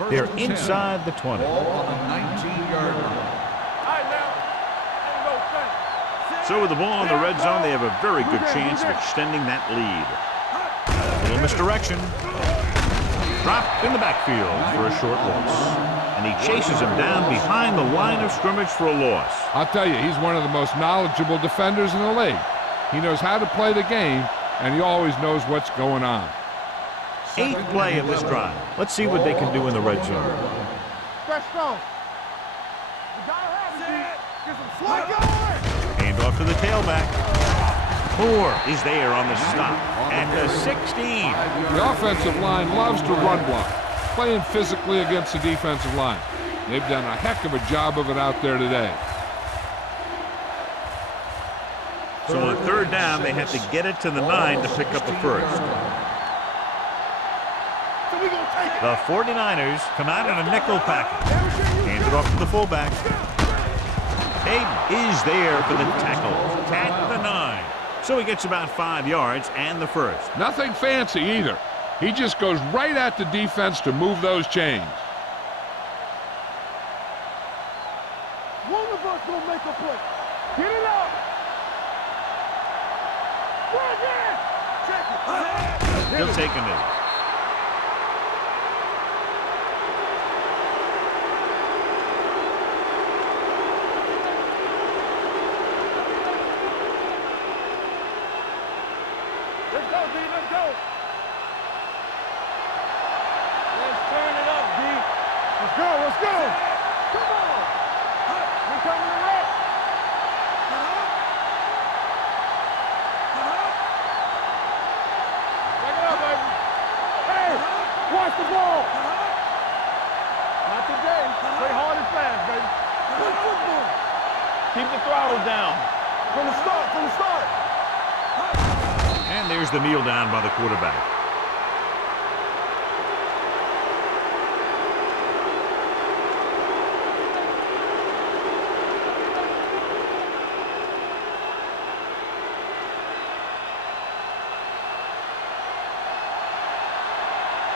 They're inside the 20. Ball on the 19-yard line. So with the ball in the red zone, they have a very good chance of extending that lead. A little misdirection. Dropped in the backfield for a short loss. And he chases him down behind the line of scrimmage for a loss. I'll tell you, he's one of the most knowledgeable defenders in the league. He knows how to play the game, and he always knows what's going on. 8th play of this drive. Let's see what they can do in the red zone. Fresh strong. You gotta have it, get some slack going. Hand off to the tailback. Moore is there on the stop at the 16. The offensive line loves to run block, playing physically against the defensive line. They've done a heck of a job of it out there today. So on 3rd down, they have to get it to the 9 to pick up the first. The 49ers come out in a nickel package. Hand it off to the fullback. Hayden is there for the tackle at the 9. So he gets about 5 yards and the first. Nothing fancy either. He just goes right at the defense to move those chains. One of us gonna make a play. Get it up. Check it. He'll take a knee. let's go. Let's turn it up, D. Let's go, let's go. Come on. We're coming to rest. Back it up, baby. Hey, watch the ball. Not today. Play hard and fast, baby. Good football. Keep the throttle down. From the start, from the start. And there's the kneel down by the quarterback.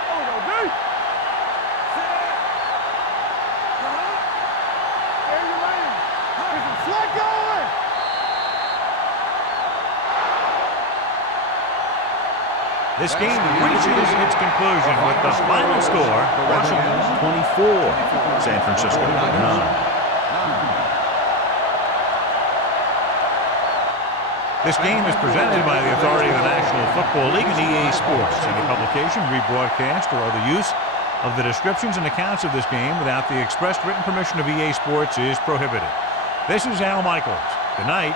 There we go, D. There you lane. There's some slack going. This game reaches its conclusion with the final score, Washington 24, San Francisco 9. This game is presented by the authority of the National Football League and EA Sports. Any publication, rebroadcast, or other use of the descriptions and accounts of this game without the expressed written permission of EA Sports is prohibited. This is Al Michaels. Good night.